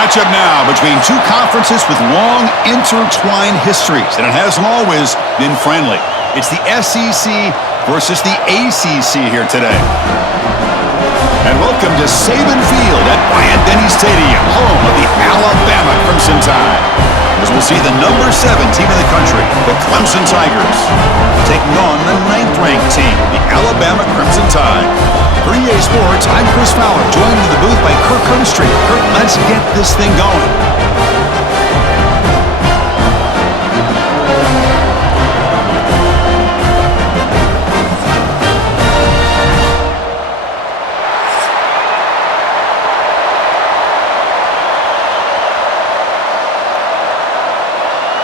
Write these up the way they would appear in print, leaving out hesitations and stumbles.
Matchup now between two conferences with long intertwined histories, and it hasn't always been friendly. It's the SEC versus the ACC here today. And welcome to Saban Field at Bryant-Denny Stadium, home of the Alabama Crimson Tide. As we'll see the number 7 team in the country, the Clemson Tigers, taking on the 9th-ranked team, the Alabama Crimson Tide. For EA Sports, I'm Chris Fowler, joined in the booth by Kirk Hermstreet. Kirk, let's get this thing going.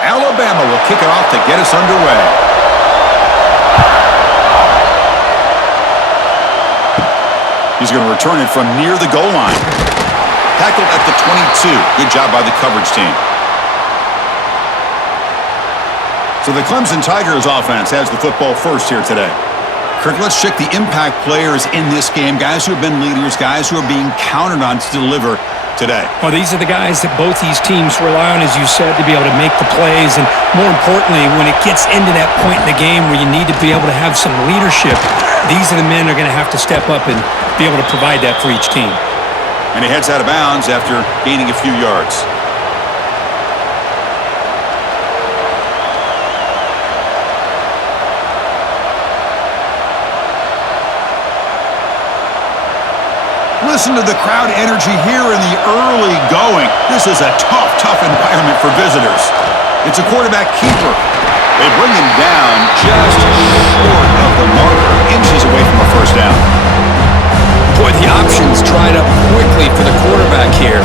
Alabama will kick it off to get us underway. He's going to return it from near the goal line. Tackled at the 22. Good job by the coverage team. So the Clemson Tigers offense has the football first here today. Kirk, let's check the impact players in this game. Guys who have been leaders, guys who are being counted on to deliver today. Well, these are the guys that both these teams rely on, as you said, to be able to make the plays. And more importantly, when it gets into that point in the game where you need to be able to have some leadership, these are the men that are going to have to step up and be able to provide that for each team. And he heads out of bounds after gaining a few yards. Listen to the crowd energy here in the early going. This is a tough environment for visitors. It's a quarterback keeper. They bring him down just short of the marker, inches away from a first down. Boy, the options dried up quickly for the quarterback here.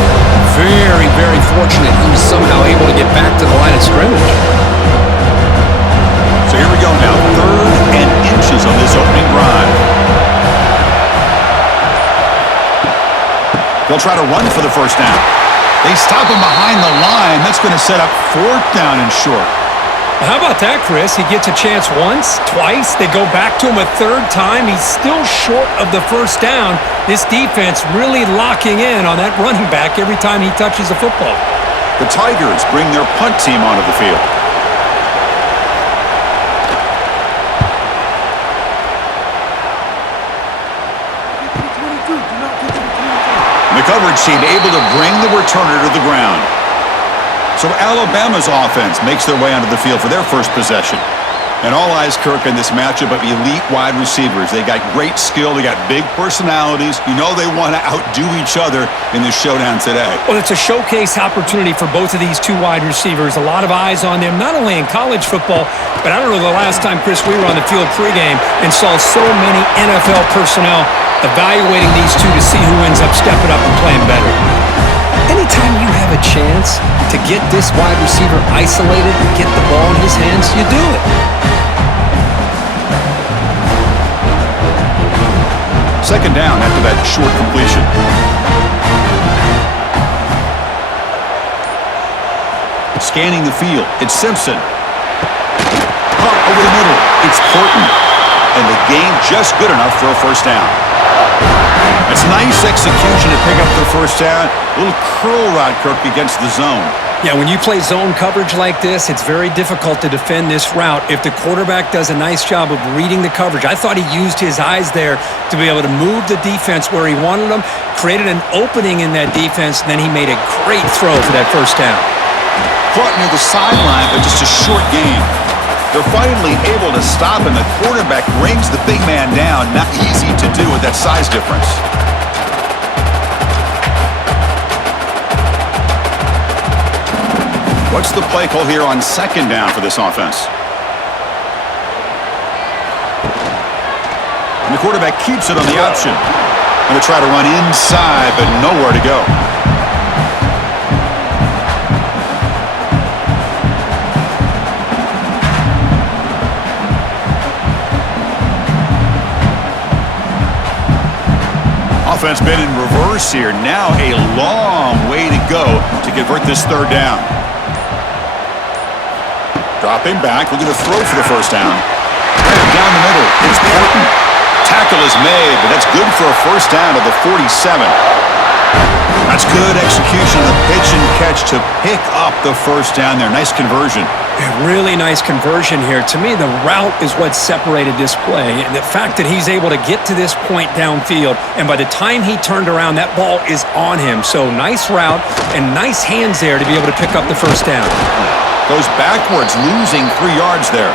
Very fortunate he was somehow able to get back to the line of scrimmage. So here we go now, 3rd and inches on this opening drive. They'll try to run for the first down. They stop him behind the line. That's going to set up 4th down and short. How about that, Chris? He gets a chance once, twice. They go back to him a 3rd time. He's still short of the first down. This defense really locking in on that running back every time he touches the football. The Tigers bring their punt team onto the field. The coverage team able to bring the returner to the ground. So Alabama's offense makes their way onto the field for their first possession. And all eyes, Kirk, in this matchup of elite wide receivers. They got great skill. They got big personalities. You know they want to outdo each other in this showdown today. Well, it's a showcase opportunity for both of these two wide receivers. A lot of eyes on them, not only in college football, but I don't know the last time, Chris, we were on the field pregame and saw so many NFL personnel evaluating these two to see who ends up stepping up and playing better. Anytime you have a chance to get this wide receiver isolated and get the ball in his hands, you do it. Second down after that short completion. Scanning the field, it's Simpson. Caught over the middle, it's Horton. And the game just good enough for a first down. It's nice execution to pick up the first down. A little curl rod, Kirk, against the zone. Yeah, when you play zone coverage like this, it's very difficult to defend this route if the quarterback does a nice job of reading the coverage. I thought he used his eyes there to be able to move the defense where he wanted them, created an opening in that defense, and then he made a great throw for that first down. Caught near the sideline, but just a short gain. They're finally able to stop, and the quarterback brings the big man down. Not easy to do with that size difference. What's the play call here on second down for this offense? And the quarterback keeps it on the option. Going to try to run inside, but nowhere to go. Offense been in reverse here. Now a long way to go to convert this 3rd down. Dropping back, looking to throw for the first down. Right down the middle, it's Horton. Tackle is made, but that's good for a first down at the 47. That's good execution of the pitch and catch to pick up the first down there. Nice conversion. Really nice conversion here. To me, the route is what separated this play. And the fact that he's able to get to this point downfield, and by the time he turned around, that ball is on him. So nice route and nice hands there to be able to pick up the first down. Goes backwards, losing 3 yards there.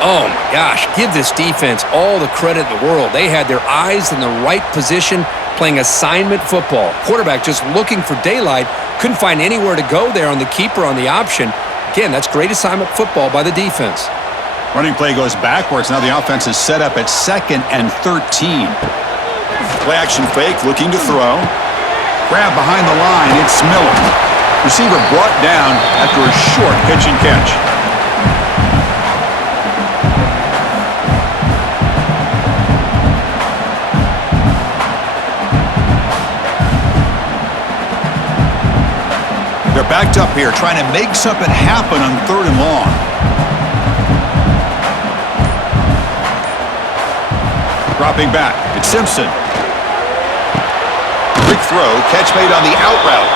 Oh, my gosh. Give this defense all the credit in the world. They had their eyes in the right position, playing assignment football. Quarterback just looking for daylight. Couldn't find anywhere to go there on the keeper on the option. Again, that's great assignment football by the defense. Running play goes backwards. Now the offense is set up at 2nd and 13. Play action fake, looking to throw. Grab behind the line. It's Miller. Receiver brought down after a short pitch and catch. They're backed up here, trying to make something happen on 3rd and long. Dropping back, it's Simpson. Quick throw, catch made on the out route.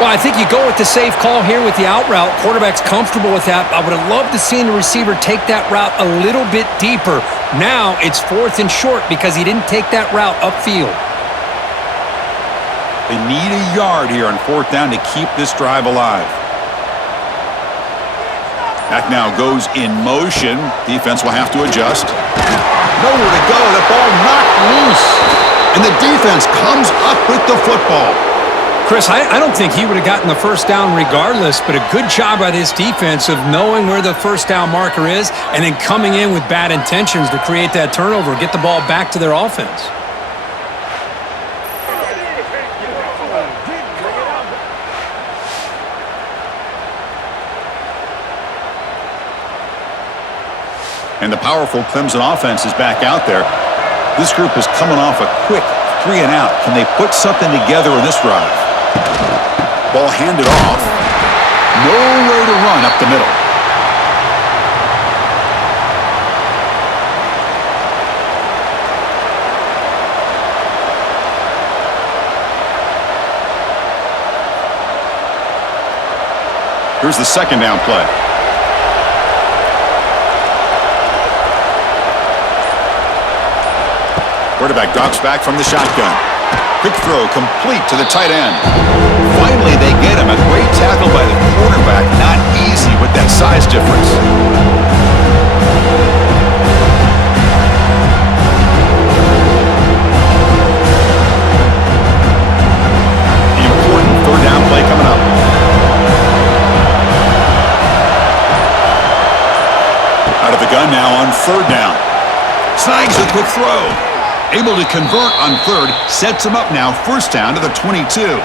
Well, I think you go with the safe call here with the out route. Quarterback's comfortable with that. I would have loved to see the receiver take that route a little bit deeper. Now it's 4th and short because he didn't take that route upfield. They need a yard here on 4th down to keep this drive alive. Back now goes in motion. Defense will have to adjust. Nowhere to go. The ball knocked loose. And the defense comes up with the football. Chris, I don't think he would have gotten the first down regardless, but a good job by this defense of knowing where the first down marker is and then coming in with bad intentions to create that turnover, get the ball back to their offense. And the powerful Clemson offense is back out there. This group is coming off a quick 3 and out. Can they put something together in this drive? Ball handed off. Nowhere to run up the middle. Here's the 2nd down play. Quarterback drops back from the shotgun. Quick throw complete to the tight end. Finally, they get him. A great tackle by the quarterback. Not easy with that size difference. The important 3rd down play coming up. Out of the gun now on 3rd down. Snags a quick throw. Able to convert on 3rd, sets him up now, 1st down to the 22.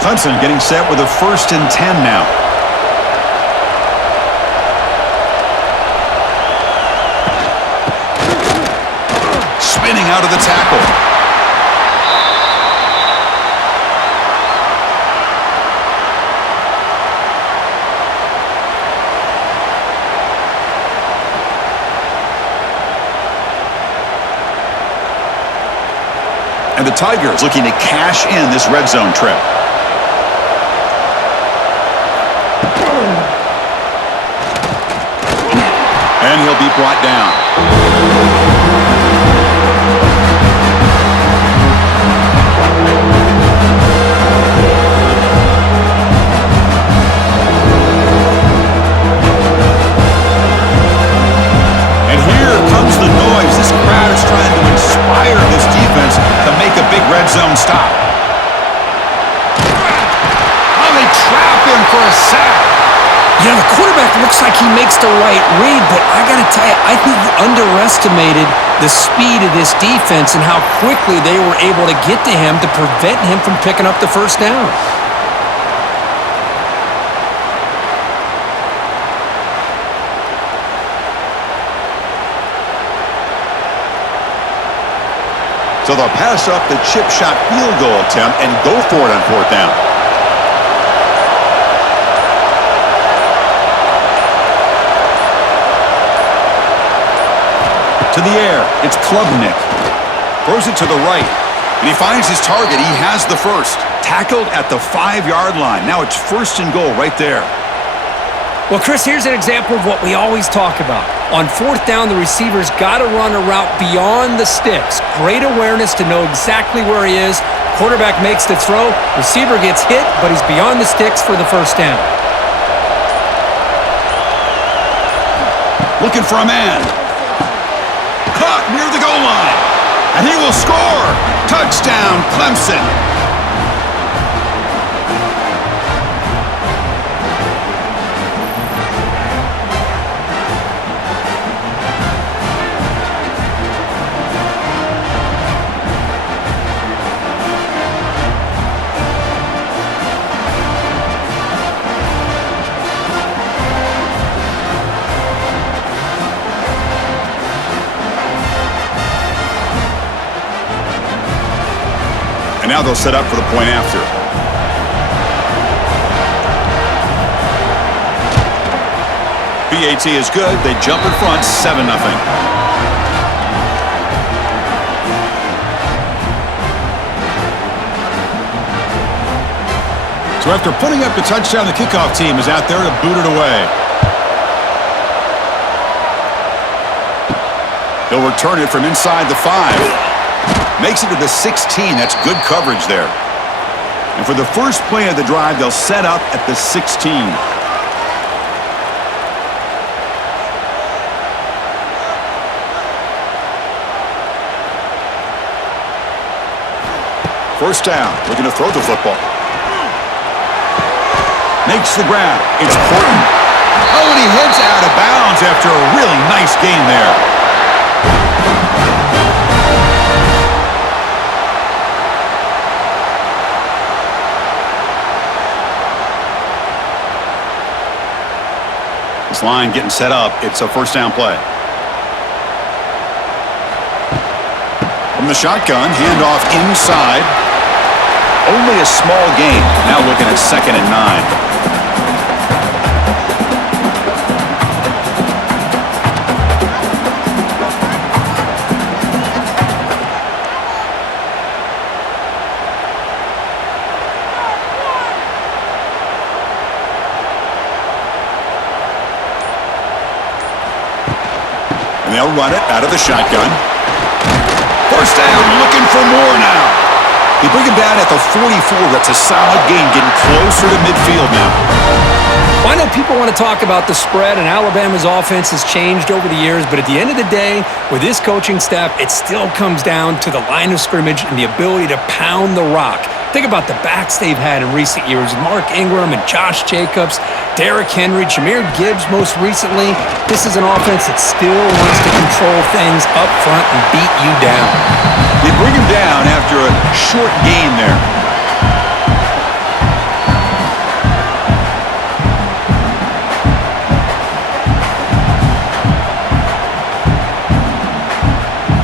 Clemson getting set with a 1st and 10 now. Spinning out of the tackle. And the Tigers looking to cash in this red zone trip. And he'll be brought down. And here comes the noise. This crowd is trying to inspire this defense to make a big red zone stop. Oh, they trap him for a sack. Yeah, the quarterback looks like he makes the right read, but I got to tell you, I think he underestimated the speed of this defense and how quickly they were able to get to him to prevent him from picking up the first down. So they'll pass up the chip shot field goal attempt and go for it on 4th down. To the air, it's Klubnik. Throws it to the right, and he finds his target. He has the first. Tackled at the 5-yard line. Now it's 1st and goal right there. Well, Chris, here's an example of what we always talk about. On 4th down, the receiver's got to run a route beyond the sticks. Great awareness to know exactly where he is. Quarterback makes the throw. Receiver gets hit, but he's beyond the sticks for the 1st down. Looking for a man. Caught near the goal line. And he will score. Touchdown, Clemson. And now they'll set up for the point after. BAT is good. They jump in front, 7-0. So after putting up the touchdown, the kickoff team is out there to boot it away. They'll return it from inside the 5. Makes it to the 16. That's good coverage there. And for the first play of the drive, they'll set up at the 16. First down, looking to throw the football. Makes the grab. It's Horton. Oh, and he heads out of bounds after a really nice gain there. This line getting set up. It's a 1st down play. From the shotgun, handoff inside. Only a small gain. Now looking at 2nd and 9. And they'll run it out of the shotgun. 1st down, looking for more now. They bring him down at the 44. That's a solid gain, getting closer to midfield now. Well, I know people want to talk about the spread, and Alabama's offense has changed over the years, but at the end of the day, with this coaching staff, it still comes down to the line of scrimmage and the ability to pound the rock. Think about the backs they've had in recent years. Mark Ingram and Josh Jacobs, Derrick Henry, Jahmyr Gibbs most recently. This is an offense that still wants to control things up front and beat you down. They bring him down after a short gain there.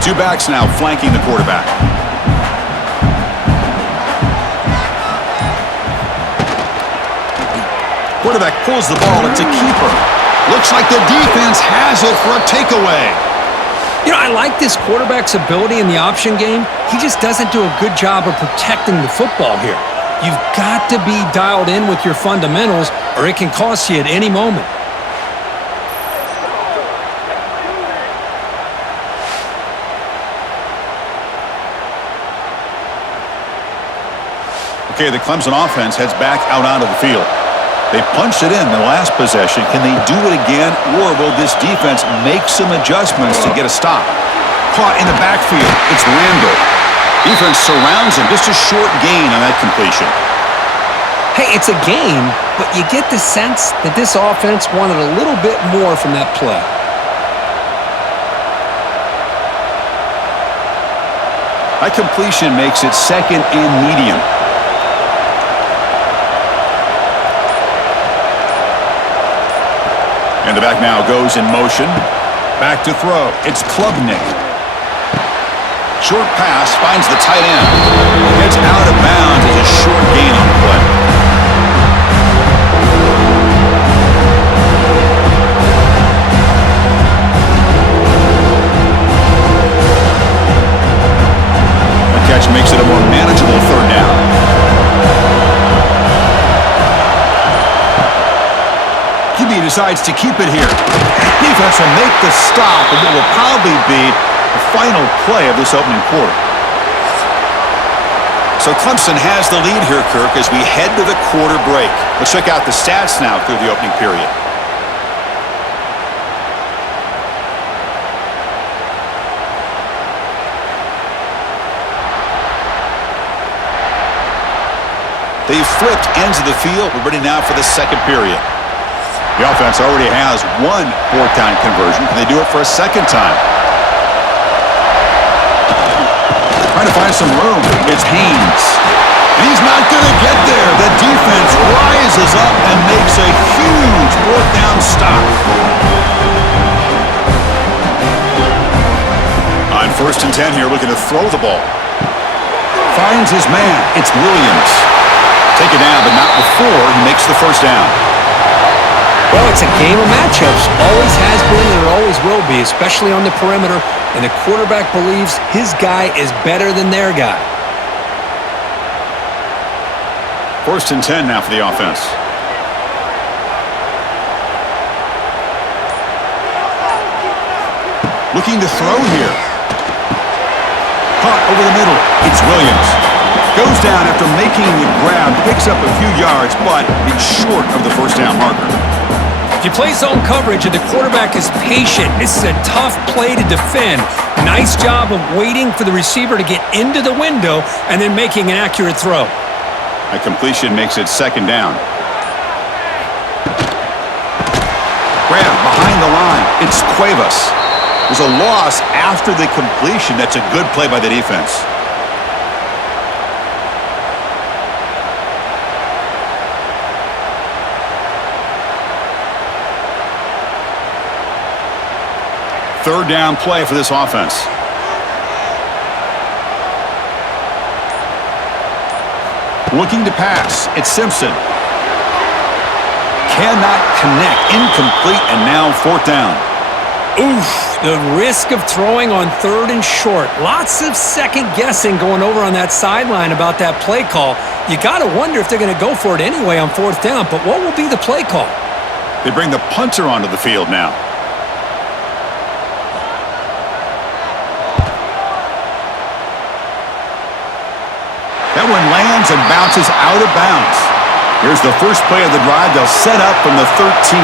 Two backs now flanking the quarterback. Quarterback pulls the ball. It's a keeper. Looks like the defense has it for a takeaway. You know, I like this quarterback's ability in the option game. He just doesn't do a good job of protecting the football here. You've got to be dialed in with your fundamentals, or it can cost you at any moment. Okay, the Clemson offense heads back out onto the field. They punched it in the last possession. Can they do it again, or will this defense make some adjustments to get a stop? Caught in the backfield. It's Randall. Defense surrounds him. Just a short gain on that completion. Hey, it's a game, but you get the sense that this offense wanted a little bit more from that play. That completion makes it 2nd and medium. And the back now goes in motion. Back to throw. It's Klubnik. Short pass finds the tight end. Gets out of bounds as a short gain on the play. decides to keep it here. Defense will make the stop in what will probably be the final play of this opening quarter. So Clemson has the lead here, Kirk, as we head to the quarter break. Let's check out the stats now through the opening period. They've flipped ends of the field. We're ready now for the second period. The offense already has one fourth-down conversion. Can they do it for a second time? Trying to find some room. It's Haynes. And he's not going to get there. The defense rises up and makes a huge fourth-down stop. On 1st and 10 here, looking to throw the ball. Finds his man. It's Williams. Take it down, but not before he makes the first down. Well, it's a game of matchups. Always has been and it always will be, especially on the perimeter. And the quarterback believes his guy is better than their guy. 1st and 10 now for the offense. Looking to throw here. Caught over the middle. It's Williams. Goes down after making the grab, picks up a few yards, but it's short of the first down marker. If you play zone coverage and the quarterback is patient, this is a tough play to defend. Nice job of waiting for the receiver to get into the window and then making an accurate throw. A completion makes it second down. Grab behind the line. It's Cuevas. There's a loss after the completion. That's a good play by the defense. Third down play for this offense. Looking to pass. It's Simpson. Cannot connect. Incomplete, and now 4th down. Oof, the risk of throwing on 3rd and short. Lots of second guessing going over on that sideline about that play call. You got to wonder if they're going to go for it anyway on 4th down, but what will be the play call? They bring the punter onto the field now. That one lands and bounces out of bounds. Here's the first play of the drive. They'll set up from the 13.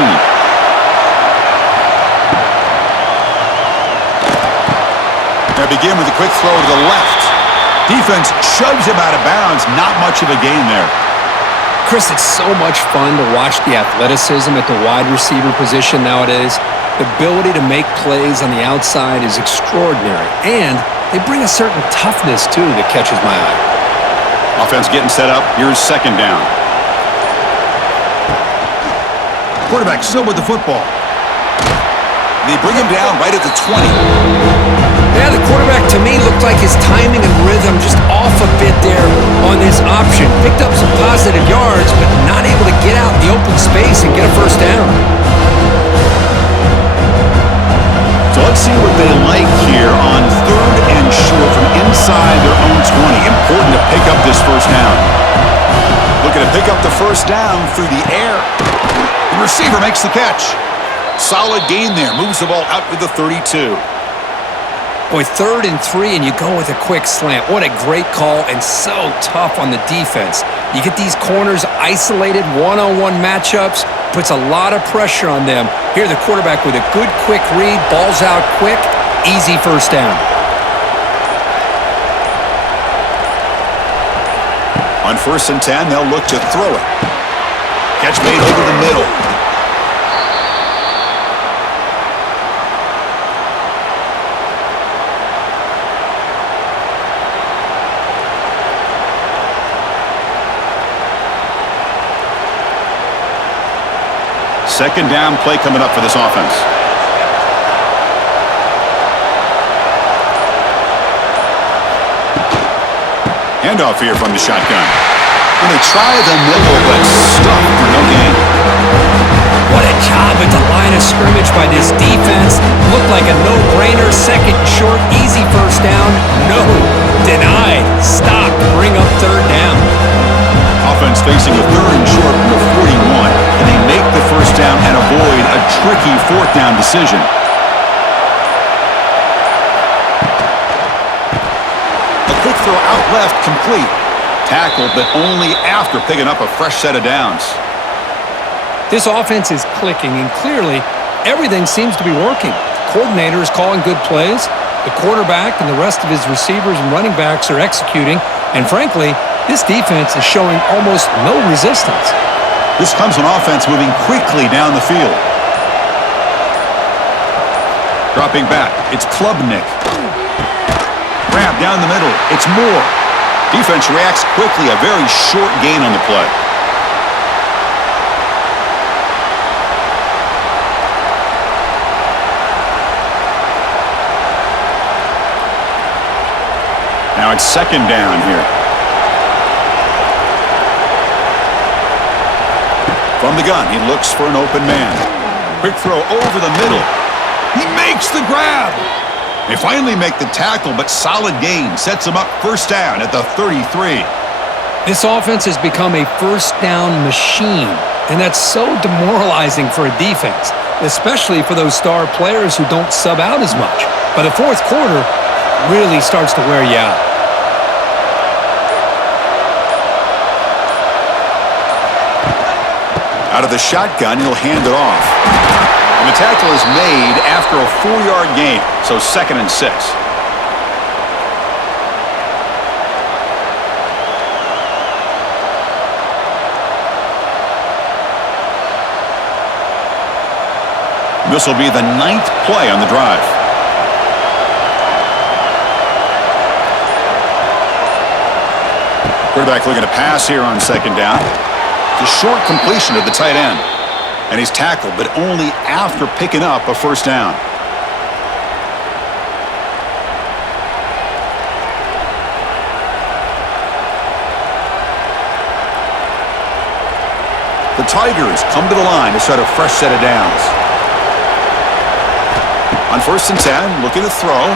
They begin with a quick throw to the left. Defense shoves him out of bounds. Not much of a gain there. Chris, it's so much fun to watch the athleticism at the wide receiver position nowadays. The ability to make plays on the outside is extraordinary. And they bring a certain toughness, too, that catches my eye. Offense getting set up. Here's second down. Quarterback still with the football. They bring him down right at the 20. Yeah, the quarterback to me looked like his timing and rhythm just off a bit there on this option. Picked up some positive yards, but not able to get out in the open space and get a first down. So let's see what they like here on 3rd and short from inside their own 20. Important to pick up this first down. Looking to pick up the first down through the air. The receiver makes the catch. Solid gain there. Moves the ball out to the 32. Boy, 3rd and 3, and you go with a quick slant. What a great call, and so tough on the defense. You get these corners isolated, one-on-one matchups, puts a lot of pressure on them. Here, the quarterback with a good quick read, balls out quick, easy first down. On 1st and 10, they'll look to throw it. Catch made over the middle. Second down play coming up for this offense. Handoff here from the shotgun. And they try the middle, but stuffed for no gain. What a job at the line of scrimmage by this defense. Looked like a no-brainer. Second and short, easy first down. No, denied. Stop, bring up 3rd down. Offense facing a 3rd and short from the 41. And they make the first down and avoid a tricky fourth down decision. A quick throw out left, complete. Tackled, but only after picking up a fresh set of downs. This offense is clicking, and clearly everything seems to be working. The coordinator is calling good plays. The quarterback and the rest of his receivers and running backs are executing. And frankly, this defense is showing almost no resistance. This Clemson offense moving quickly down the field. Dropping back, it's Klubnik. Grab down the middle, it's Moore. Defense reacts quickly, a very short gain on the play. Now it's second down here. From the gun, he looks for an open man. Quick throw over the middle. He makes the grab. They finally make the tackle, but solid gain sets him up first down at the 33. This offense has become a first down machine, and that's so demoralizing for a defense, especially for those star players who don't sub out as much. By the fourth quarter, it really starts to wear you out. Out of the shotgun, he'll hand it off. And the tackle is made after a 4-yard gain, so 2nd and 6. This will be the 9th play on the drive. Quarterback looking to pass here on second down. It's a short completion to the tight end. And he's tackled, but only after picking up a first down. The Tigers come to the line to set a fresh set of downs. On 1st and 10, looking to throw.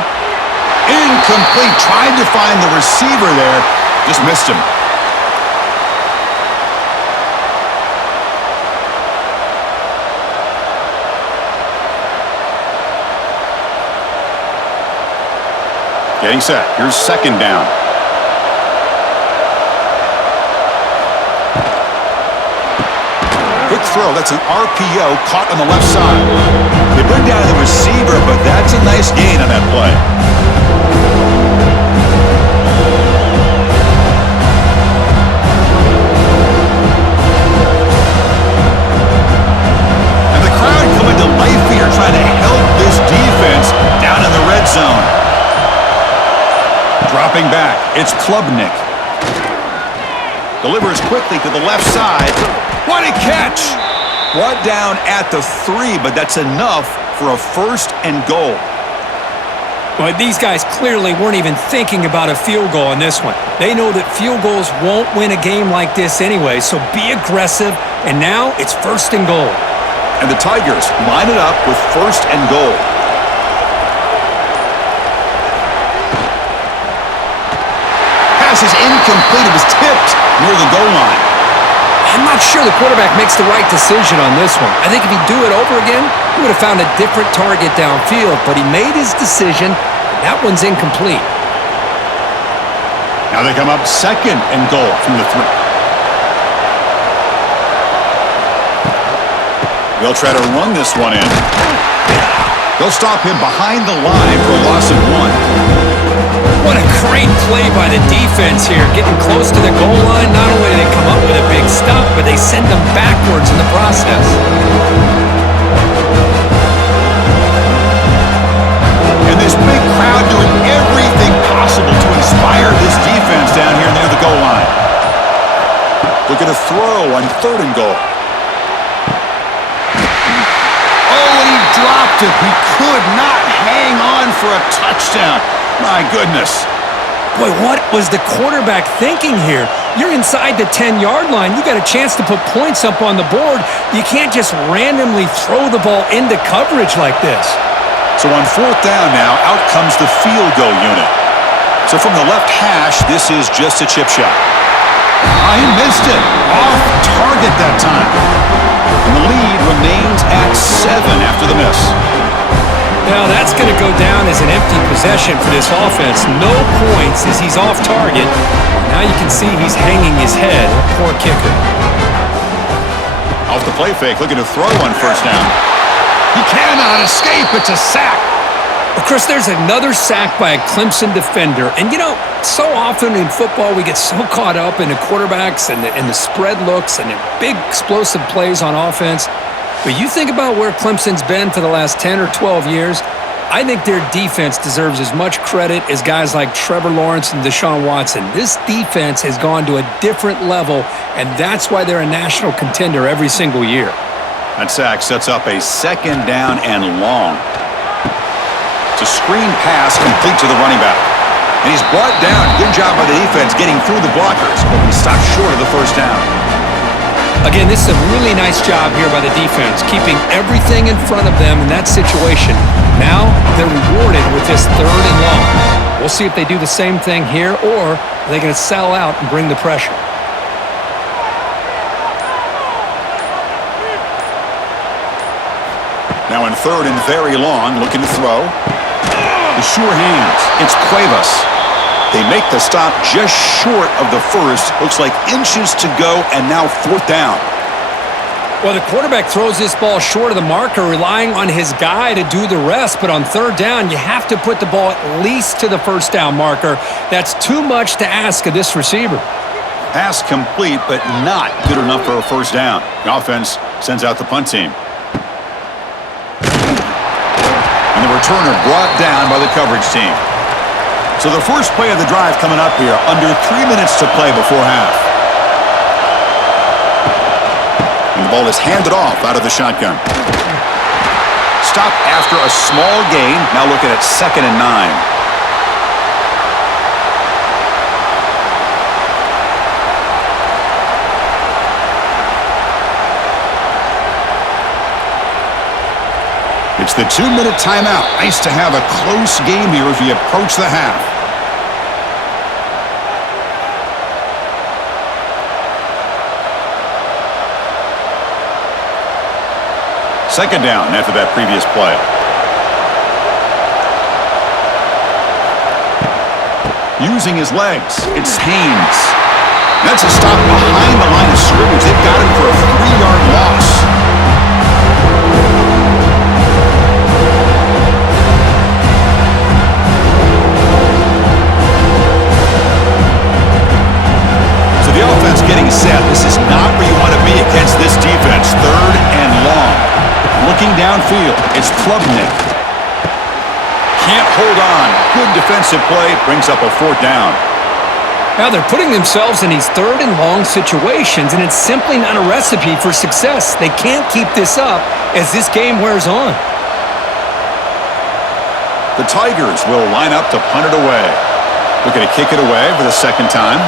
Incomplete. Tried to find the receiver there. Just missed him. Getting set. Here's second down. Quick throw. That's an RPO caught on the left side. They bring down the receiver, but that's a nice gain on that play. And the crowd coming to life here, trying to help this defense down in the red zone. Dropping back, it's Klubnik. Delivers quickly to the left side. What a catch! Brought down at the 3, but that's enough for a 1st and goal. But these guys clearly weren't even thinking about a field goal in this one. They know that field goals won't win a game like this anyway, so be aggressive, and now it's 1st and goal. And the Tigers line it up with 1st and goal. Pass is incomplete. It was tipped near the goal line. I'm not sure the quarterback makes the right decision on this one. I think if he'd do it over again, he would have found a different target downfield, but he made his decision, and that one's incomplete. Now they come up 2nd and goal from the 3. They'll try to run this one in. They'll stop him behind the line for a loss of 1. What a great play by the defense here. Getting close to the goal line, not only do they come up with a big stop, but they send them backwards in the process. And this big crowd doing everything possible to inspire this defense down here near the goal line. Looking to throw on 3rd and goal. Oh, and he dropped it. He could not hang on for a touchdown. My goodness. Boy, what was the quarterback thinking here? You're inside the 10-yard line. You got a chance to put points up on the board. You can't just randomly throw the ball into coverage like this. So on 4th down now, out comes the field goal unit. So from the left hash, this is just a chip shot. He missed it. Off target that time. And the lead remains at 7 after the miss. Now that's going to go down as an empty possession for this offense. No points as he's off target. Now you can see he's hanging his head. Poor kicker. Off the play fake, looking to throw on first down. He cannot escape. It's a sack. Well, Chris, there's another sack by a Clemson defender. And, you know, so often in football we get so caught up in the quarterbacks and the spread looks and the big explosive plays on offense. But you think about where Clemson's been for the last 10 or 12 years, I think their defense deserves as much credit as guys like Trevor Lawrence and Deshaun Watson. This defense has gone to a different level, and that's why they're a national contender every single year. That sack sets up a second down and long. It's a screen pass complete to the running back. And he's brought down. Good job by the defense getting through the blockers, but he stopped short of the first down. Again, this is a really nice job here by the defense, keeping everything in front of them in that situation. Now they're rewarded with this 3rd and long. We'll see if they do the same thing here, or are they going to sell out and bring the pressure. Now in 3rd and very long, looking to throw. The sure hands. It's Cuevas. They make the stop just short of the first. Looks like inches to go, and now 4th down. Well, the quarterback throws this ball short of the marker, relying on his guy to do the rest. But on 3rd down, you have to put the ball at least to the first down marker. That's too much to ask of this receiver. Pass complete, but not good enough for a first down. The offense sends out the punt team. And the returner brought down by the coverage team. So the first play of the drive coming up here, under 3 minutes to play before half. And the ball is handed off out of the shotgun. Stop after a small gain. Now looking at 2nd and 9. It's the 2-minute timeout. Nice to have a close game here as we approach the half. Second down after that previous play. Using his legs, it's Haynes. That's a stop behind the line of scrimmage. They've got him for a 3-yard loss. The offense getting set. This is not where you want to be against this defense. 3rd and long. Looking downfield, it's Klubnik. Can't hold on. Good defensive play. Brings up a 4th down. Now they're putting themselves in these 3rd and long situations, and it's simply not a recipe for success. They can't keep this up as this game wears on. The Tigers will line up to punt it away. Looking to kick it away for the 2nd time.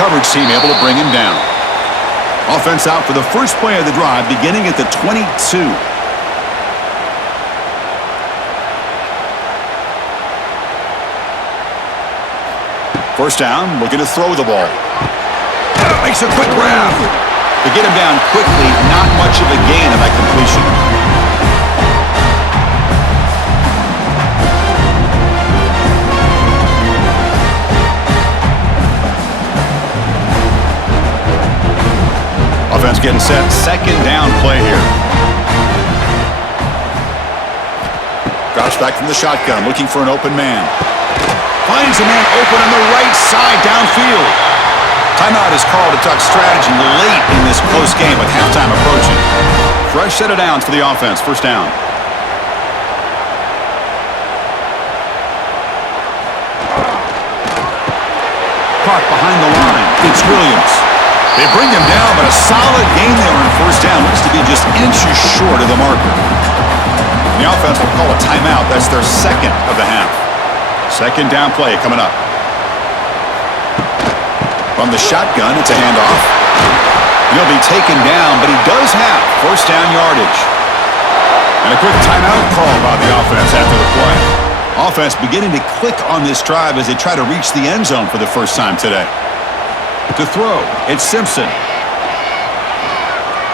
Coverage team able to bring him down. Offense out for the first play of the drive, beginning at the 22. First down, looking to throw the ball. Makes a quick grab. To get him down quickly, not much of a gain on that completion. Offense getting set. 2nd down play here. Drops back from the shotgun, looking for an open man. Finds a man open on the right side downfield. Timeout is called to talk strategy late in this close game with halftime approaching. Fresh set of downs for the offense. First down. Caught behind the line. It's Williams. They bring him down, but a solid gain there on first down. Looks to be just inches short of the marker. The offense will call a timeout. That's their 2nd of the half. 2nd down play coming up. From the shotgun, it's a handoff. He'll be taken down, but he does have first down yardage. And a quick timeout call by the offense after the play. Offense beginning to click on this drive as they try to reach the end zone for the first time today. To throw, it's Simpson.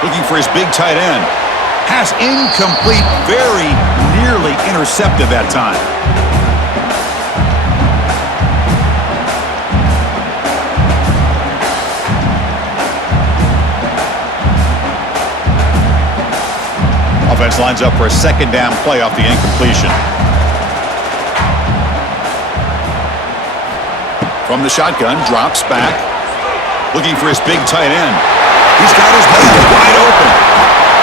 Looking for his big tight end. Pass incomplete, very nearly intercepted that time. Offense lines up for a second down play off the incompletion. From the shotgun, drops back. Looking for his big tight end. He's got his man wide open.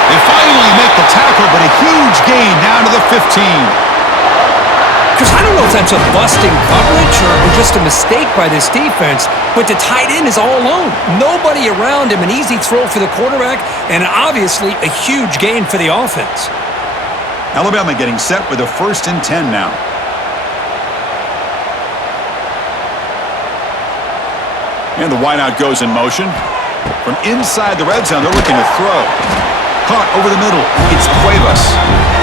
They finally make the tackle, but a huge gain down to the 15. Because I don't know if that's a busting coverage or just a mistake by this defense, but the tight end is all alone. Nobody around him, an easy throw for the quarterback, and obviously a huge gain for the offense. Alabama getting set with a 1st and 10 now. And the wideout goes in motion. From inside the red zone, they're looking to throw. Caught over the middle. It's Cuevas.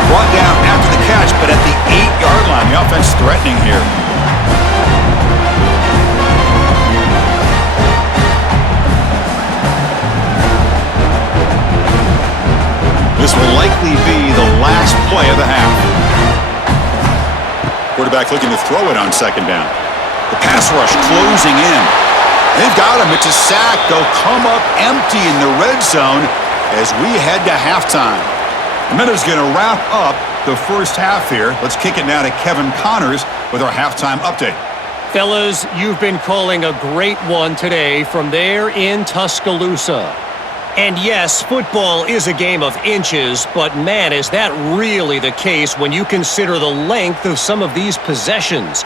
Brought down after the catch, but at the 8-yard line. The offense threatening here. This will likely be the last play of the half. Quarterback looking to throw it on second down. The pass rush closing in. They've got him. It's a sack. They'll come up empty in the red zone as we head to halftime. The Minnows going to wrap up the first half here. Let's kick it now to Kevin Connors with our halftime update. Fellas, you've been calling a great one today from there in Tuscaloosa. And yes, football is a game of inches, but man, is that really the case when you consider the length of some of these possessions.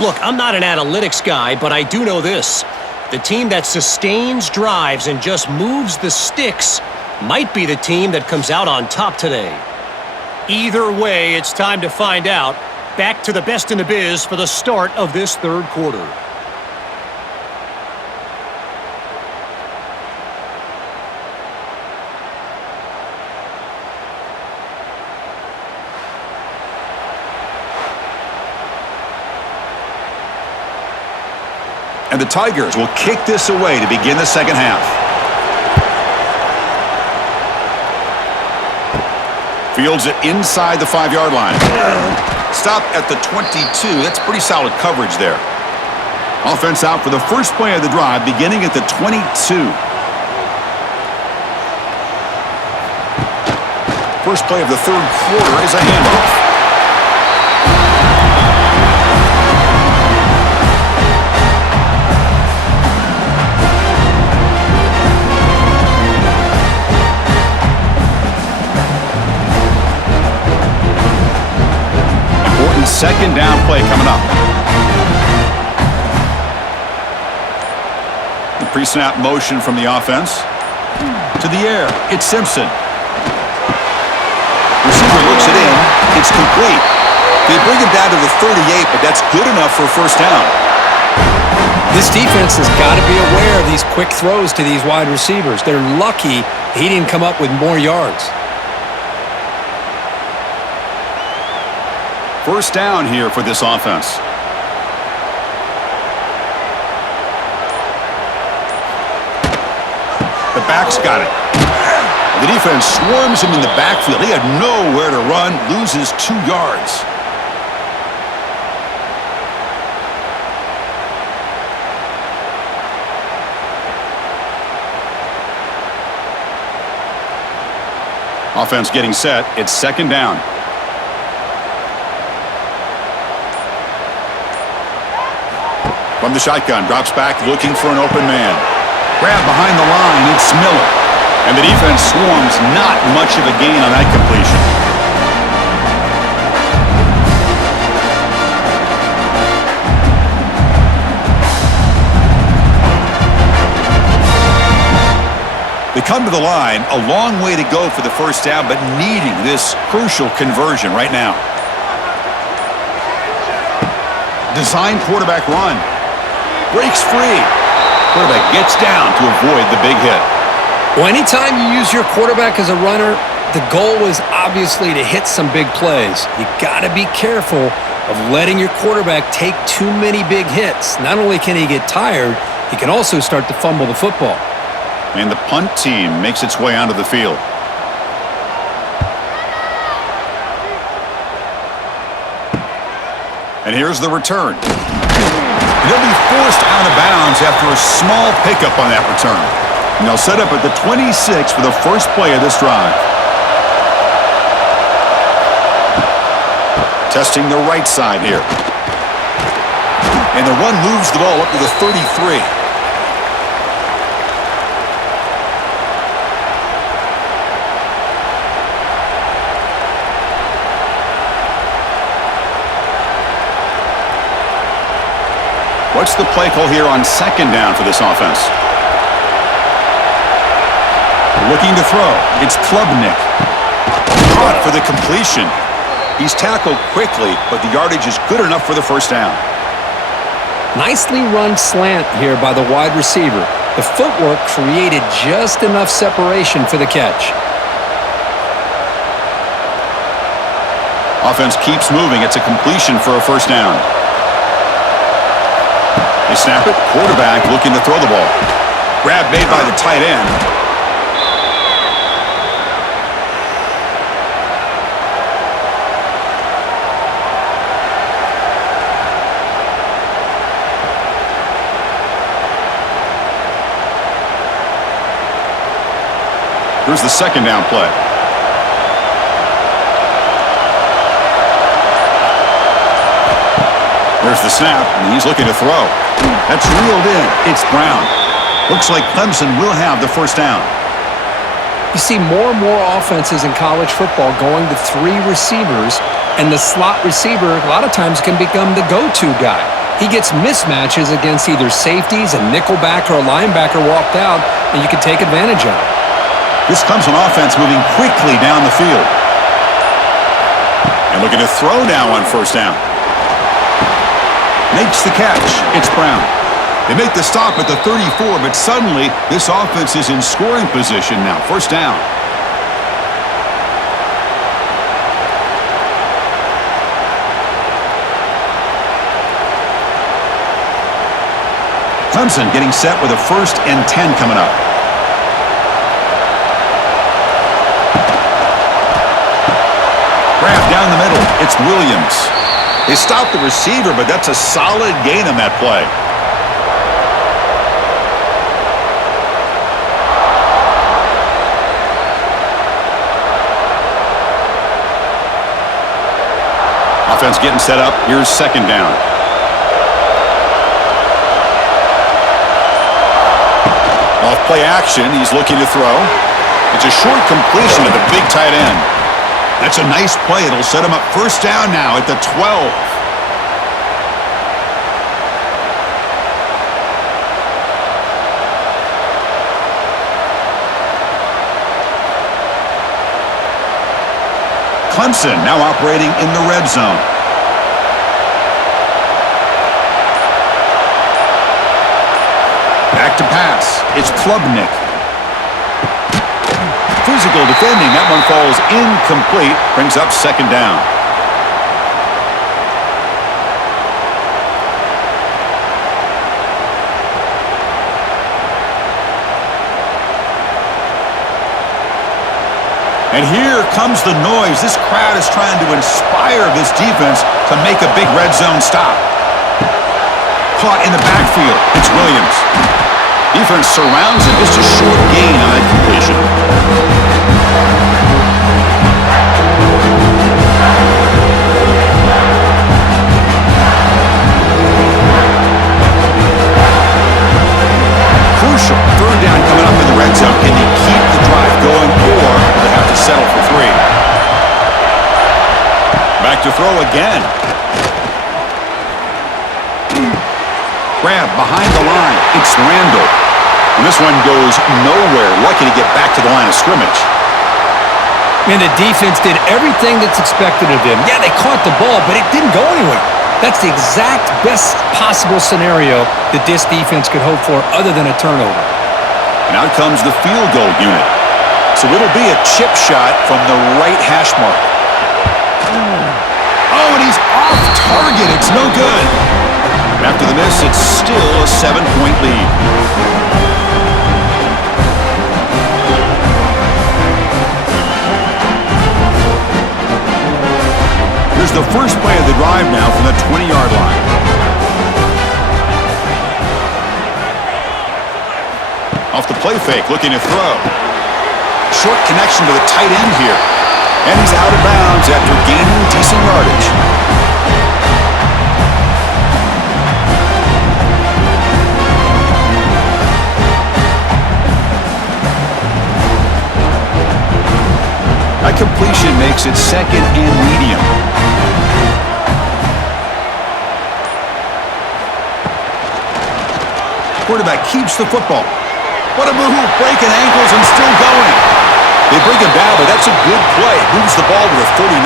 Look, I'm not an analytics guy, but I do know this. The team that sustains drives and just moves the sticks might be the team that comes out on top today. Either way, it's time to find out. Back to the best in the biz for the start of this third quarter. And the Tigers will kick this away to begin the second half. Fields it inside the 5-yard line. Stop at the 22. That's pretty solid coverage there. Offense out for the first play of the drive, beginning at the 22. First play of the third quarter is a handoff. Second down play coming up. The pre-snap motion from the offense. To the air. It's Simpson. Receiver looks it in. It's complete. They bring him down to the 38, but that's good enough for a first down. This defense has got to be aware of these quick throws to these wide receivers. They're lucky he didn't come up with more yards. First down here for this offense. The back's got it. The defense swarms him in the backfield. He had nowhere to run, loses 2 yards. Offense getting set. It's second down. From the shotgun, drops back, looking for an open man. Grab behind the line, it's Miller. And the defense swarms, not much of a gain on that completion. They come to the line, a long way to go for the first down, but needing this crucial conversion right now. Design quarterback run. Breaks free. Quarterback gets down to avoid the big hit. Well, anytime you use your quarterback as a runner, The goal is obviously to hit some big plays. You got to be careful of letting your quarterback take too many big hits. Not only can he get tired, he can also start to fumble the football. And the punt team makes its way onto the field. And here's the return. And he'll be forced out of bounds after a small pickup on that return. And they'll set up at the 26 for the first play of this drive. Testing the right side here. And the run moves the ball up to the 33. What's the play call here on second down for this offense? Looking to throw. It's Klubnik. Caught for the completion. He's tackled quickly, but the yardage is good enough for the first down. Nicely run slant here by the wide receiver. The footwork created just enough separation for the catch. Offense keeps moving. It's a completion for a first down. They snap it. Quarterback looking to throw the ball. Grab made by the tight end. Here's the second down play. There's the snap, and he's looking to throw. That's reeled in. It's Brown. Looks like Clemson will have the first down. You see more and more offenses in college football going to three receivers, and the slot receiver a lot of times can become the go-to guy. He gets mismatches against either safeties, a nickelback, or a linebacker walked out, and you can take advantage of it. This Clemson offense moving quickly down the field. And looking to throw now on first down. Makes the catch. It's Brown. They make the stop at the 34, but suddenly this offense is in scoring position now. First down. Clemson getting set with a 1st and 10 coming up. Grab down the middle. It's Williams. They stop the receiver, but that's a solid gain on that play. Offense getting set up. Here's second down. Off play action. He's looking to throw. It's a short completion to the big tight end. That's a nice play. It'll set him up first down now at the 12. Clemson now operating in the red zone. Back to pass. It's Klubnik. Physical defending. That one falls incomplete. Brings up second down. And here comes the noise. This crowd is trying to inspire this defense to make a big red zone stop. Caught in the backfield. It's Williams. Defense surrounds it. Just a short gain on that completion. Crucial. Third down coming up in the red zone. Can they keep the drive going, or will they have to settle for 3? Back to throw again. Grab behind the line. It's Randall. And this one goes nowhere. Lucky to get back to the line of scrimmage. And the defense did everything that's expected of them. Yeah, they caught the ball, but it didn't go anywhere. That's the exact best possible scenario that this defense could hope for other than a turnover. And out comes the field goal unit. So it'll be a chip shot from the right hash mark. Oh, and he's off target. It's no good. After the miss, it's still a 7-point lead. Here's the first play of the drive now from the 20-yard line. Off the play fake, looking to throw. Short connection to the tight end here. And he's out of bounds after gaining decent yardage. That completion makes it second and medium. Quarterback keeps the football. What a move, breaking ankles and still going. They bring him down, but that's a good play. Moves the ball to the 39.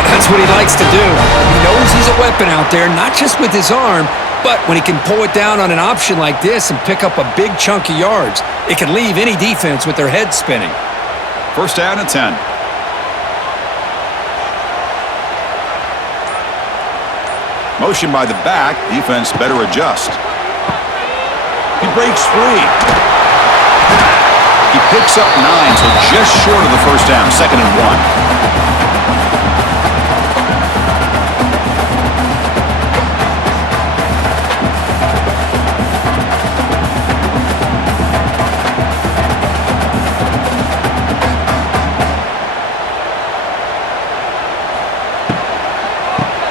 And that's what he likes to do. He knows he's a weapon out there, not just with his arm, but when he can pull it down on an option like this and pick up a big chunk of yards, it can leave any defense with their head spinning. First down and 10. Motion by the back. Defense better adjust. He breaks free. He picks up 9, so just short of the first down. Second and 1.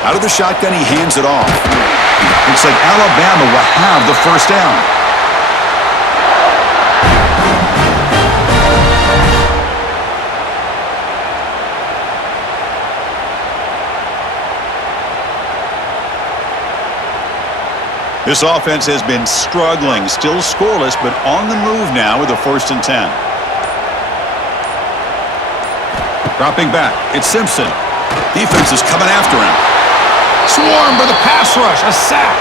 Out of the shotgun, he hands it off. Looks like Alabama will have the first down. This offense has been struggling, still scoreless, but on the move now with a first and 10. Dropping back, it's Simpson. Defense is coming after him. Swarmed by the pass rush, a sack.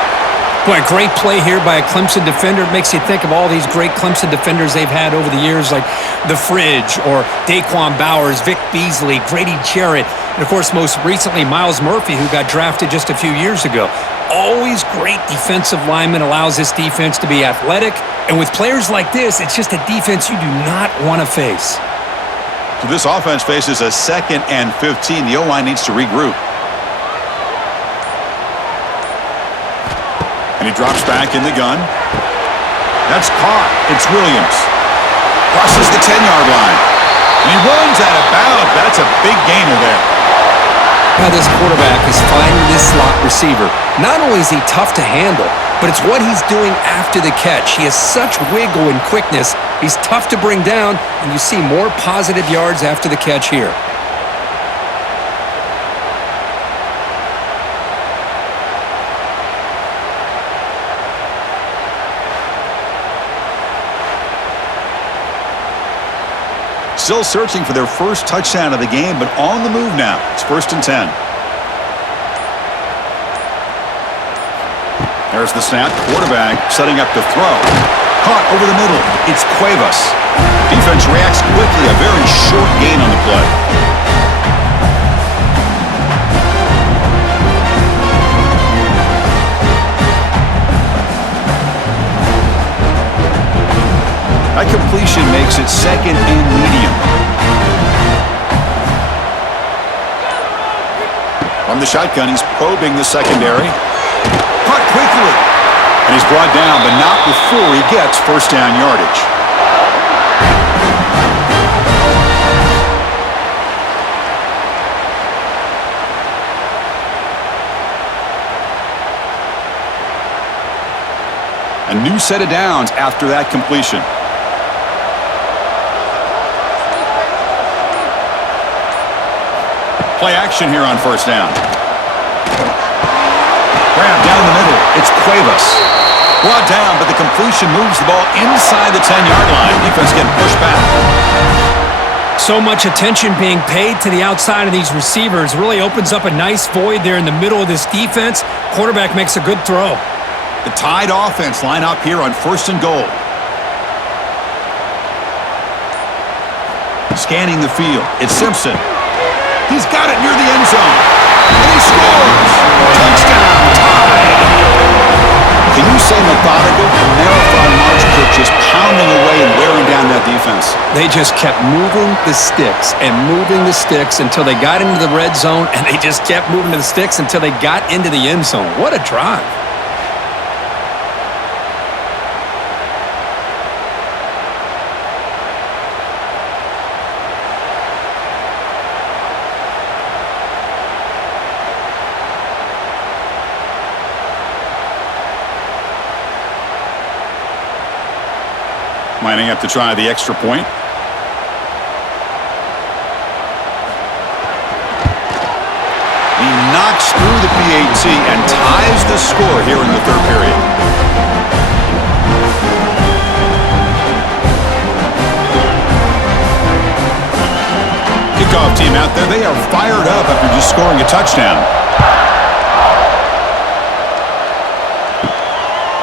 Boy, a great play here by a Clemson defender. It makes you think of all these great Clemson defenders they've had over the years, like The Fridge or Daquan Bowers, Vic Beasley, Grady Jarrett, and, of course, most recently, Miles Murphy, who got drafted just a few years ago. Always great defensive lineman, allows this defense to be athletic. And with players like this, it's just a defense you do not want to face. So this offense faces a second and 15. The O-line needs to regroup. And he drops back in the gun. That's caught. It's Williams. Crosses the 10-yard line. And he runs out of bounds. That's a big gainer there. Now this quarterback is finding this slot receiver. Not only is he tough to handle, but it's what he's doing after the catch. He has such wiggle and quickness. He's tough to bring down, and you see more positive yards after the catch here. Still searching for their first touchdown of the game, but on the move now. It's first and 10. There's the snap. Quarterback setting up to throw. Caught over the middle. It's Cuevas. Defense reacts quickly. A very short gain on the play. That completion makes it second and medium. From the shotgun, he's probing the secondary. Caught quickly. And he's brought down, but not before he gets first down yardage. A new set of downs after that completion. Play action here on first down. Grab down the middle. It's Cuevas. Brought down, but the completion moves the ball inside the 10-yard line. Defense getting pushed back. So much attention being paid to the outside of these receivers. Really opens up a nice void there in the middle of this defense. Quarterback makes a good throw. The Tide offense line up here on first and goal. Scanning the field, it's Simpson. He's got it near the end zone. And he scores! Touchdown, tied! Can you say methodical? A marathon march cook just pounding away and wearing down that defense. They just kept moving the sticks and moving the sticks until they got into the red zone, and they just kept moving the sticks until they got into the end zone. What a drive. Lining up to try the extra point. He knocks through the PAT and ties the score here in the third period. Kickoff team out there. They are fired up after just scoring a touchdown.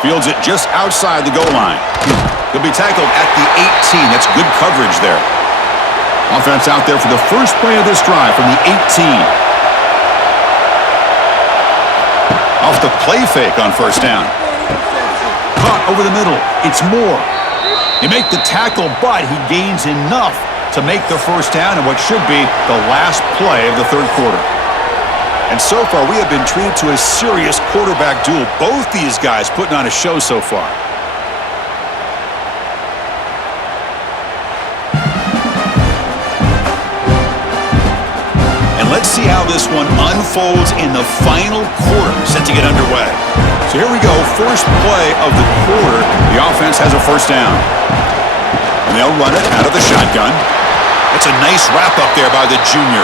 Fields it just outside the goal line. He'll be tackled at the 18. That's good coverage there. Offense out there for the first play of this drive from the 18. Off the play fake on first down. Caught over the middle. It's Moore. He make the tackle, but he gains enough to make the first down in what should be the last play of the third quarter. And so far, we have been treated to a serious quarterback duel. Both these guys putting on a show so far. Let's see how this one unfolds in the final quarter, set to get underway. So here we go, first play of the quarter. The offense has a first down. And they'll run it out of the shotgun. That's a nice wrap up there by the junior.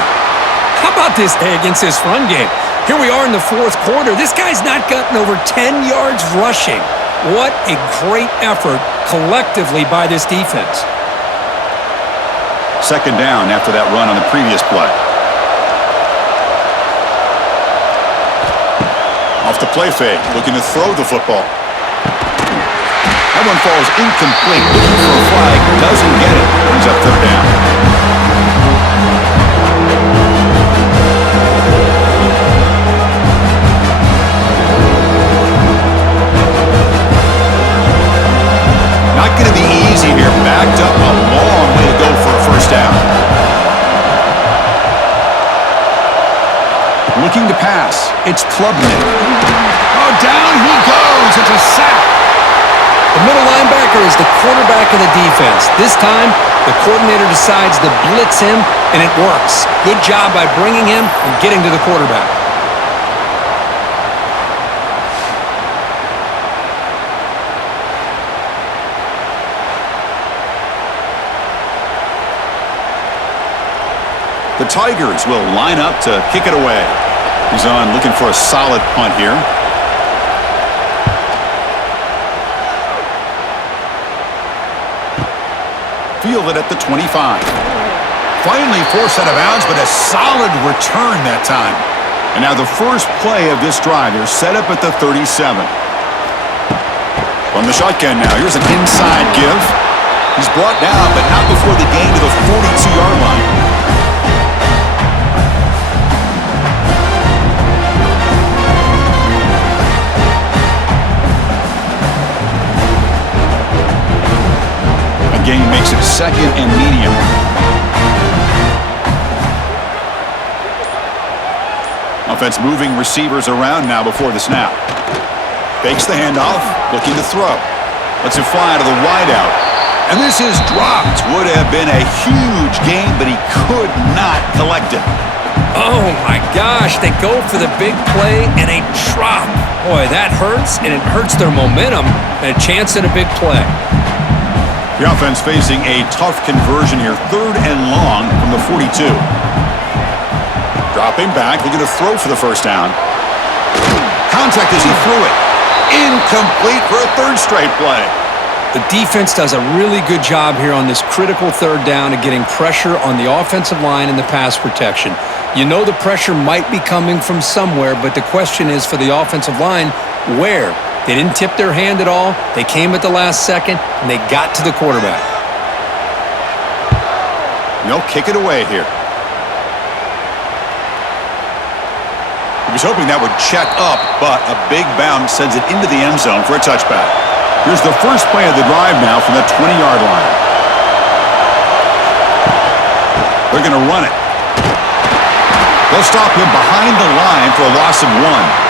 How about this against this run game? Here we are in the fourth quarter. This guy's not gotten over 10 yards rushing. What a great effort collectively by this defense. Second down after that run on the previous play. Off the play fake, looking to throw the football. That one falls incomplete, looking for a flag, doesn't get it, brings up third down. Not going to be easy here, backed up a long way to go for a first down. Looking to pass, it's Klubnik. Oh, down he goes. It's a sack. The middle linebacker is the quarterback of the defense. This time, the coordinator decides to blitz him, and it works. Good job by bringing him and getting to the quarterback. The Tigers will line up to kick it away. He's on looking for a solid punt here. Fielded at the 25. Finally forced out of bounds, but a solid return that time. And now the first play of this drive. They're set up at the 37. From the shotgun now, here's an inside give. He's brought down, but not before the gain to the 42-yard line. Gain makes it second and medium. Offense moving receivers around now before the snap. Fakes the handoff, looking to throw. Lets it fly to the wideout. And this is dropped. Would have been a huge gain, but he could not collect it. Oh, my gosh. They go for the big play and a drop. Boy, that hurts, and it hurts their momentum and a chance at a big play. The offense facing a tough conversion here. Third and long from the 42. Dropping back, looking to throw for the first down. Contact as he threw it. Incomplete for a third straight play. The defense does a really good job here on this critical third down of getting pressure on the offensive line and the pass protection. You know the pressure might be coming from somewhere, but the question is for the offensive line, where? They didn't tip their hand at all. They came at the last second, and they got to the quarterback. And they'll kick it away here. He was hoping that would check up, but a big bounce sends it into the end zone for a touchback. Here's the first play of the drive now from the 20-yard line. They're going to run it. They'll stop him behind the line for a loss of 1.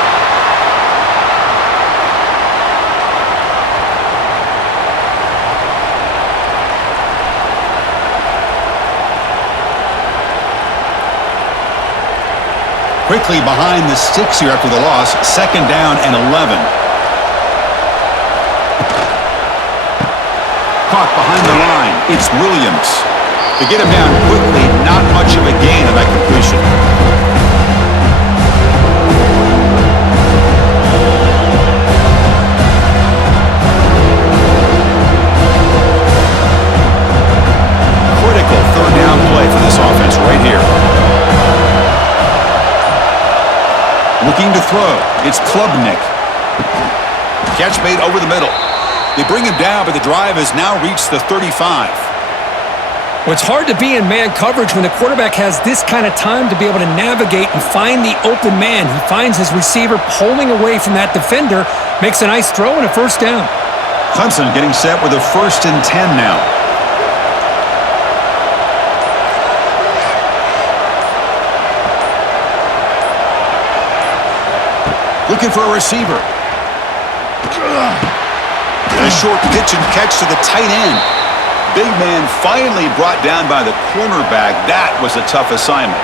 Quickly behind the sticks here after the loss. 2nd down and 11. Caught behind the line. It's Williams. To get him down quickly, not much of a gain on that completion. Critical 3rd down play for this offense right here. Looking to throw. It's Klubnik. Catch made over the middle. They bring him down, but the drive has now reached the 35. Well, it's hard to be in man coverage when the quarterback has this kind of time to be able to navigate and find the open man. He finds his receiver pulling away from that defender, makes a nice throw and a 1st down. Clemson getting set with a 1st and 10 now. Looking for a receiver. And a short pitch and catch to the tight end. Big man finally brought down by the cornerback. That was a tough assignment.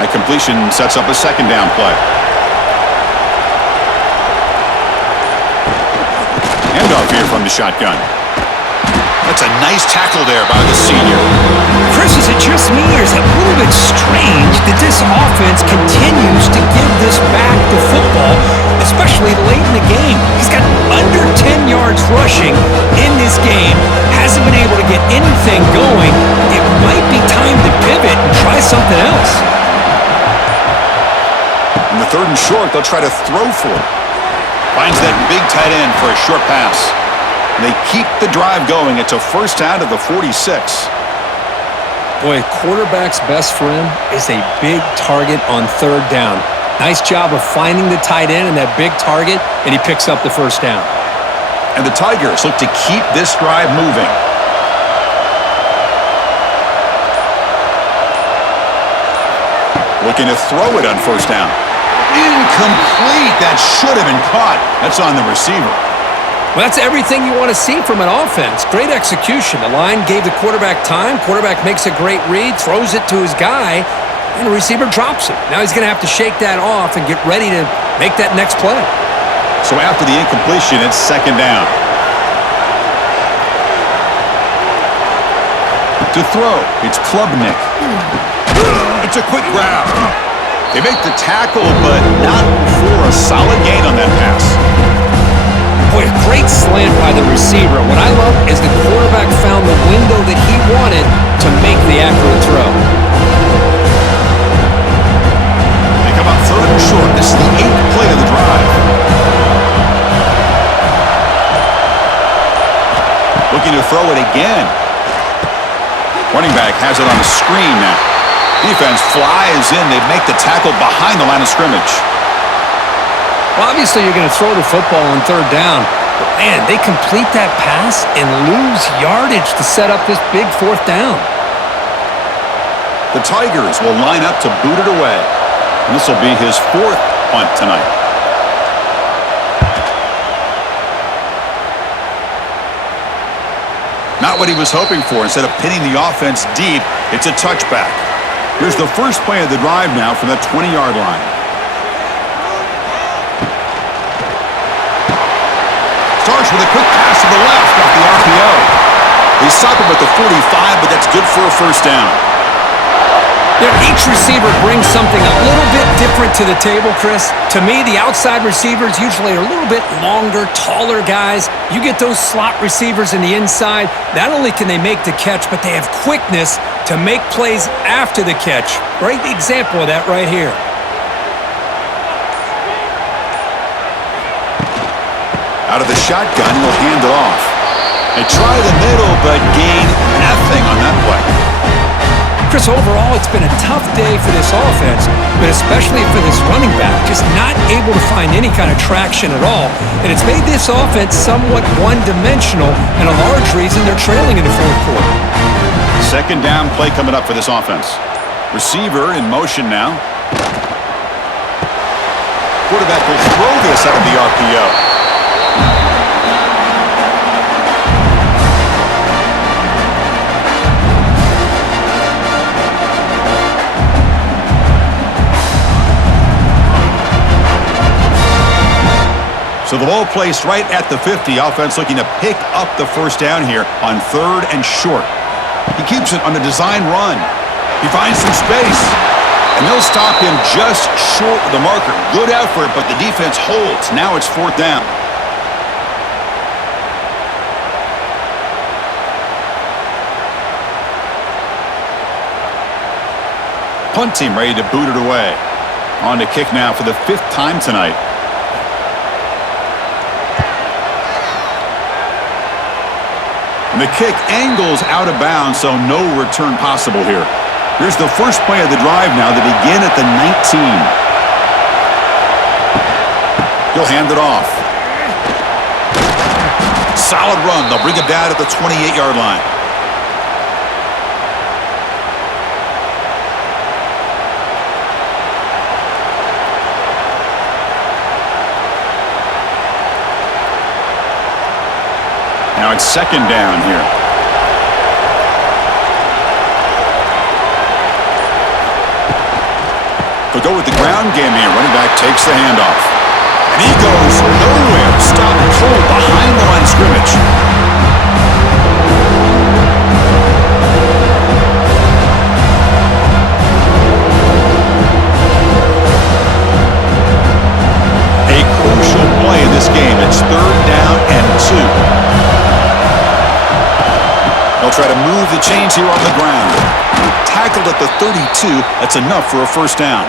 That completion sets up a 2nd down play. Handoff here from the shotgun. That's a nice tackle there by the senior. Chris, is it just me, or is it a little bit strange that this offense continues to give this back to football, especially late in the game? He's got under 10 yards rushing in this game, hasn't been able to get anything going. It might be time to pivot and try something else. In the 3rd and short, they'll try to throw for it. Finds that big tight end for a short pass. They keep the drive going. It's a 1st down to the 46. Boy, quarterback's best friend is a big target on 3rd down. Nice job of finding the tight end and that big target, and he picks up the 1st down. And the Tigers look to keep this drive moving. Looking to throw it on 1st down. Incomplete. That should have been caught. That's on the receiver. Well, that's everything you want to see from an offense. Great execution. The line gave the quarterback time. Quarterback makes a great read, throws it to his guy, and the receiver drops it. Now he's going to have to shake that off and get ready to make that next play. So after the incompletion, it's 2nd down. To throw, it's Klubnik. It's a quick grab. They make the tackle, but not for a solid gain on that pass. Boy, a great slant by the receiver. What I love is the quarterback found the window that he wanted to make the accurate throw. They come up 3rd and short. This is the 8th play of the drive. Looking to throw it again. Running back has it on the screen now. Defense flies in. They make the tackle behind the line of scrimmage. Well, obviously you're going to throw the football on 3rd down. But, man, they complete that pass and lose yardage to set up this big 4th down. The Tigers will line up to boot it away. And this will be his 4th punt tonight. Not what he was hoping for. Instead of pinning the offense deep, it's a touchback. Here's the first play of the drive now from the 20-yard line. Starts with a quick pass to the left off the RPO. They stop him at the 45, but that's good for a 1st down. You know, each receiver brings something a little bit different to the table, Chris. To me, the outside receivers usually are a little bit longer, taller guys. You get those slot receivers in the inside, not only can they make the catch, but they have quickness to make plays after the catch. Great example of that right here. Out of the shotgun, he'll hand it off. They try the middle, but gain nothing on that play. Chris, overall, it's been a tough day for this offense, but especially for this running back, just not able to find any kind of traction at all. And it's made this offense somewhat one-dimensional, and a large reason they're trailing in the fourth quarter. Second down play coming up for this offense. Receiver in motion now. Quarterback will throw this out of the RPO. So the ball placed right at the 50. Offense looking to pick up the first down here on 3rd and short. He keeps it on a design run. He finds some space. And they'll stop him just short of the marker. Good effort, but the defense holds. Now it's 4th down. Punt team ready to boot it away. On to kick now for the 5th time tonight. And the kick angles out of bounds, so no return possible here. Here's the first play of the drive now. They begin at the 19. He'll hand it off. Solid run. They'll bring it down at the 28-yard line. Now it's 2nd down here. They'll go with the ground game here. Running back takes the handoff. And he goes nowhere. Stop cold behind the line of scrimmage. A crucial play in this game. It's 3rd down and 2. They'll try to move the chains here on the ground. Tackled at the 32. That's enough for a first down.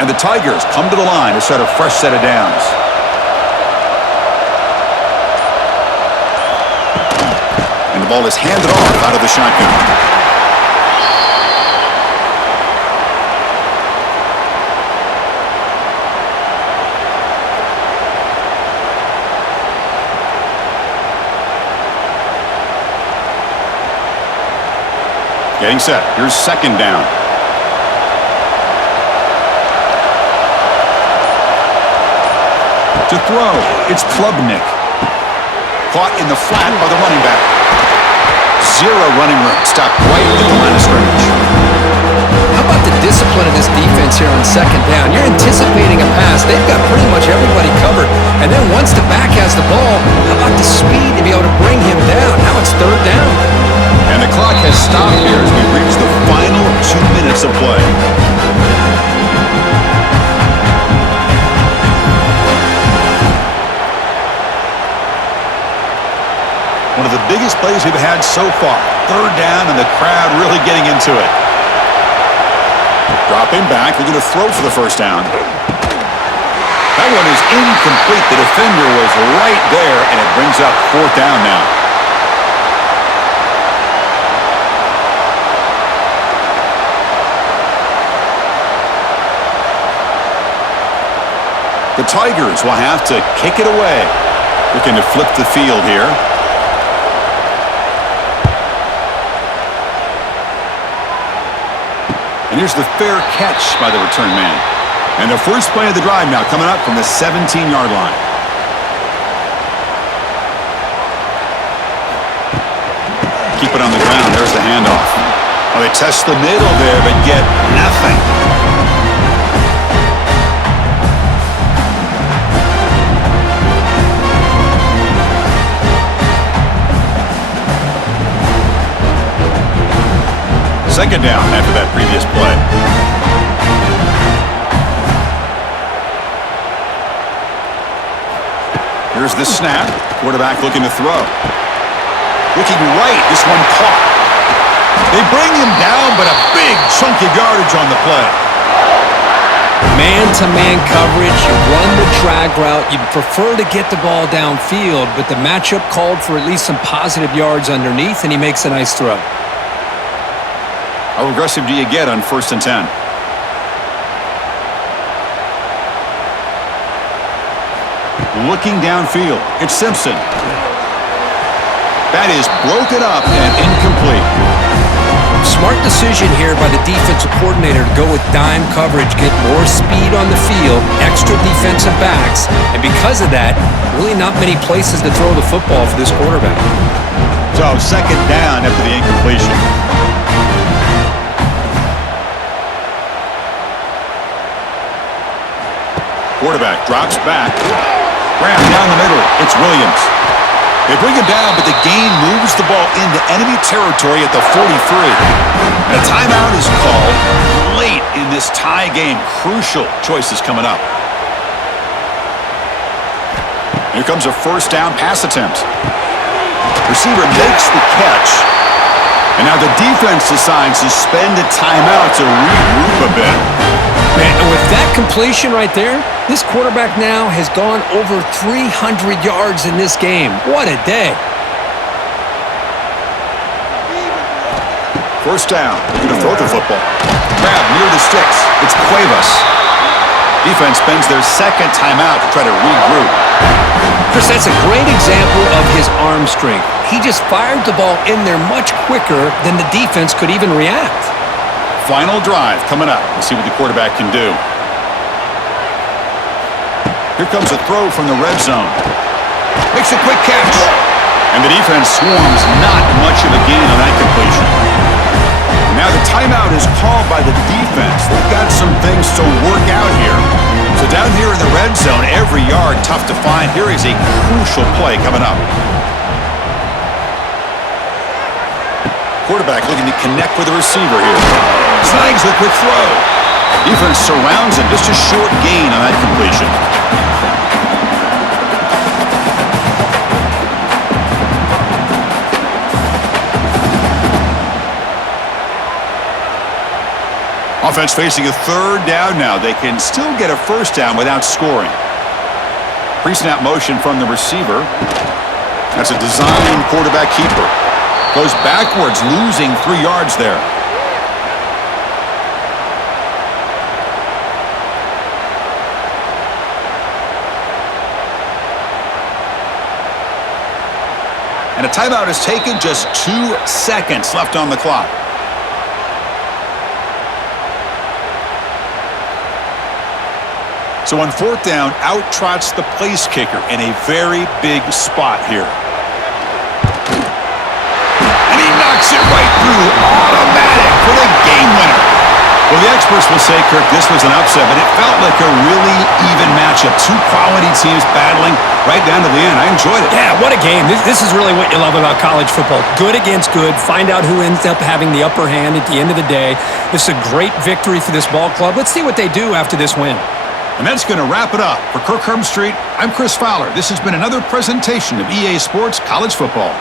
And the Tigers come to the line to set a fresh set of downs. And the ball is handed off out of the shotgun. Getting set. Here's 2nd down. To throw, it's Klubnik. Caught in the flat by the running back. 0 running room. Stopped right at the line of scrimmage. How about the discipline of this defense here on 2nd down? You're anticipating a pass. They've got pretty much everybody covered. And then once the back has the ball, how about the speed to be able to bring him down? Now it's 3rd down. And the clock has stopped here as we reach the final 2 minutes of play. One of the biggest plays we've had so far. 3rd down and the crowd really getting into it. Dropping back, they're going to throw for the first down. That one is incomplete. The defender was right there, and it brings up 4th down now. The Tigers will have to kick it away. Looking to flip the field here. And here's the fair catch by the return man. And the first play of the drive now coming up from the 17-yard line. Keep it on the ground. There's the handoff. Well, they test the middle there, but get nothing. Second down after that previous play. Here's the snap. Quarterback looking to throw. Looking right, this one caught. They bring him down, but a big chunk of yardage on the play. Man-to-man coverage, you run the drag route. You'd prefer to get the ball downfield, but the matchup called for at least some positive yards underneath, and he makes a nice throw. How aggressive do you get on 1st and 10? Looking downfield, it's Simpson. That is broken up and incomplete. Smart decision here by the defensive coordinator to go with dime coverage, get more speed on the field, extra defensive backs, and because of that, really not many places to throw the football for this quarterback. So 2nd down after the incompletion. Quarterback drops back. Graham down the middle. It's Williams. They bring him down, but the gain moves the ball into enemy territory at the 43. And a timeout is called late in this tie game. Crucial choices coming up. Here comes a 1st down pass attempt. Receiver makes the catch. And now the defense decides to spend a timeout to regroup a bit. Man, and with that completion right there, this quarterback now has gone over 300 yards in this game. What a day. 1st down. You're going to throw the football. Grab near the sticks. It's Cuevas. Defense spends their 2nd timeout to try to regroup. Chris, that's a great example of his arm strength. He just fired the ball in there much quicker than the defense could even react. Final drive coming up. Let's see what the quarterback can do. Here comes a throw from the red zone. Makes a quick catch. And the defense swarms, not much of a gain on that completion. Now the timeout is called by the defense. They've got some things to work out here. So down here in the red zone, every yard tough to find. Here is a crucial play coming up. Quarterback looking to connect with the receiver here. Snags the quick throw. Defense surrounds him. Just a short gain on that completion. Offense facing a 3rd down now. They can still get a 1st down without scoring. Pre-snap motion from the receiver. That's a design quarterback keeper. Goes backwards, losing 3 yards there. And a timeout is taken. Just 2 seconds left on the clock. So on 4th down, out trots the place kicker in a very big spot here. And he knocks it right through. Automatic for the game winner. Well, the experts will say, Kirk, this was an upset, but it felt like a really even matchup. 2 quality teams battling right down to the end. I enjoyed it. Yeah, what a game. This is really what you love about college football. Good against good. Find out who ends up having the upper hand at the end of the day. This is a great victory for this ball club. Let's see what they do after this win. And that's going to wrap it up. For Kirk Street, I'm Chris Fowler. This has been another presentation of EA Sports College Football.